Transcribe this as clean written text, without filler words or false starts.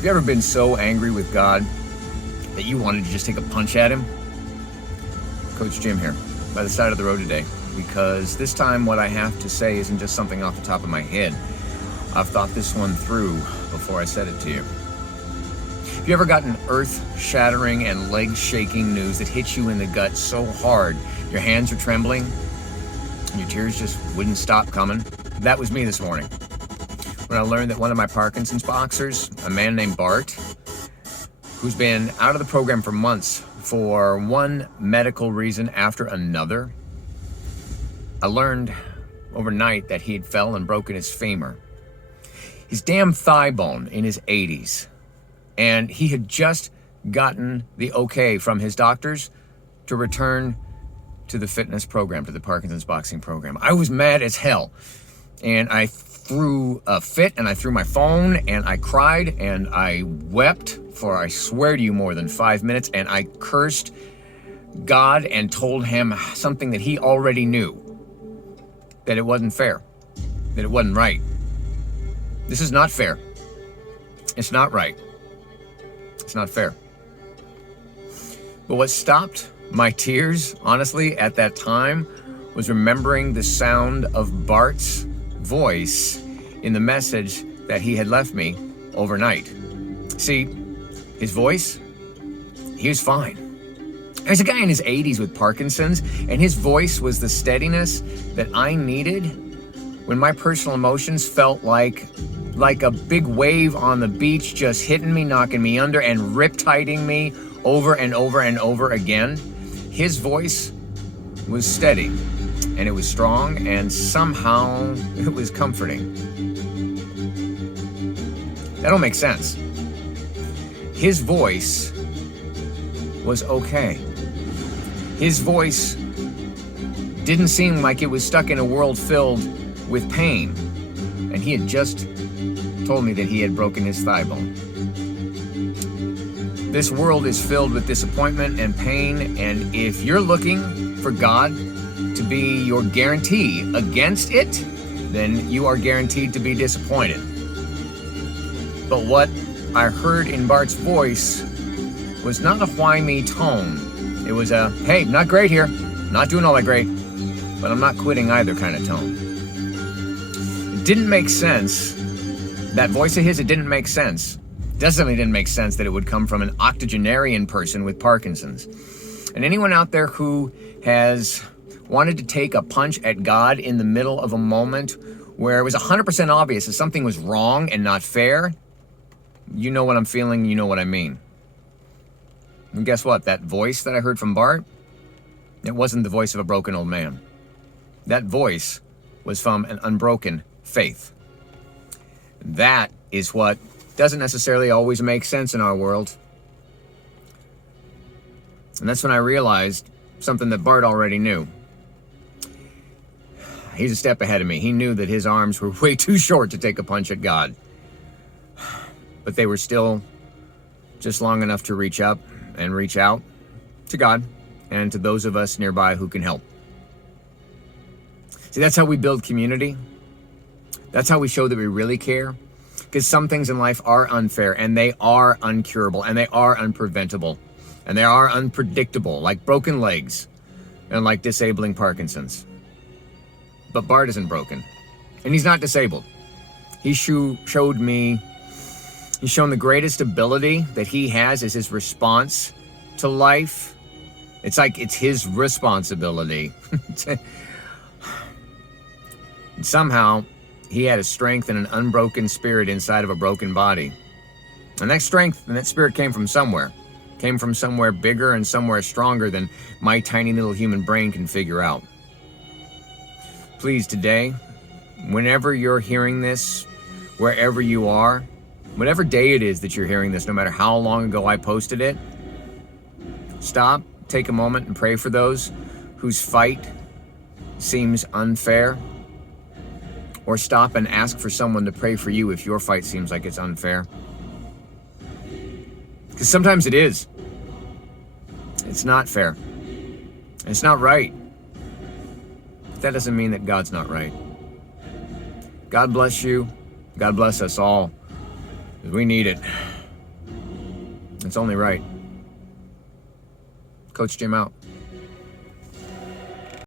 Have you ever been so angry with God that you wanted to just take a punch at him? Coach Jim here, by the side of the road today, because this time what I have to say isn't just something off the top of my head. I've thought this one through before I said it to you. Have you ever gotten earth-shattering and leg-shaking news that hits you in the gut so hard your hands are trembling and your tears just wouldn't stop coming? That was me this morning when I learned that one of my Parkinson's boxers, a man named Bart, who's been out of the program for months for one medical reason after another, I learned overnight that he had fell and broken his femur, his damn thigh bone, in his 80s. And he had just gotten the okay from his doctors to return to the fitness program, to the Parkinson's boxing program. I was mad as hell. And I threw a fit, and I threw my phone, and I cried, and I wept for, I swear to you, more than 5 minutes. And I cursed God and told him something that he already knew, that it wasn't fair, that it wasn't right. This is not fair. It's not right. It's not fair. But what stopped my tears, honestly, at that time, was remembering the sound of Bart's voice in the message that he had left me overnight. See, his voice, he was fine. There's a guy in his 80s with Parkinson's, and his voice was the steadiness that I needed when my personal emotions felt like a big wave on the beach, just hitting me, knocking me under, and riptiding me over and over and over again. His voice was steady, and it was strong, and somehow it was comforting. That don't make sense. His voice was okay. His voice didn't seem like it was stuck in a world filled with pain, and he had just told me that he had broken his thigh bone. This world is filled with disappointment and pain, and if you're looking for God to be your guarantee against it, then you are guaranteed to be disappointed. But what I heard in Bart's voice was not a why-me tone. It was a, hey, not great here, not doing all that great, but I'm not quitting either kind of tone. It didn't make sense. That voice of his, it didn't make sense. Definitely didn't make sense that it would come from an octogenarian person with Parkinson's. And anyone out there who has wanted to take a punch at God in the middle of a moment where it was 100% obvious that something was wrong and not fair, you know what I'm feeling, you know what I mean. And guess what? That voice that I heard from Bart, it wasn't the voice of a broken old man. That voice was from an unbroken faith. That is what doesn't necessarily always make sense in our world. And that's when I realized something that Bart already knew. He's a step ahead of me. He knew that his arms were way too short to take a punch at God. But they were still just long enough to reach up and reach out to God and to those of us nearby who can help. See, that's how we build community. That's how we show that we really care. Because some things in life are unfair, and they are uncurable, and they are unpreventable, and they are unpredictable, like broken legs and like disabling Parkinson's. But Bart isn't broken, and he's not disabled. He's shown the greatest ability that he has is his response to life. It's like it's his responsibility. And somehow, he had a strength and an unbroken spirit inside of a broken body. And that strength and that spirit came from somewhere. Came from somewhere bigger and somewhere stronger than my tiny little human brain can figure out. Please, today, whenever you're hearing this, wherever you are, whatever day it is that you're hearing this, no matter how long ago I posted it, stop, take a moment and pray for those whose fight seems unfair. Or stop and ask for someone to pray for you if your fight seems like it's unfair. Because sometimes it is. It's not fair. It's not right. But that doesn't mean that God's not right. God bless you. God bless us all. We need it. It's only right. Coach Jim out.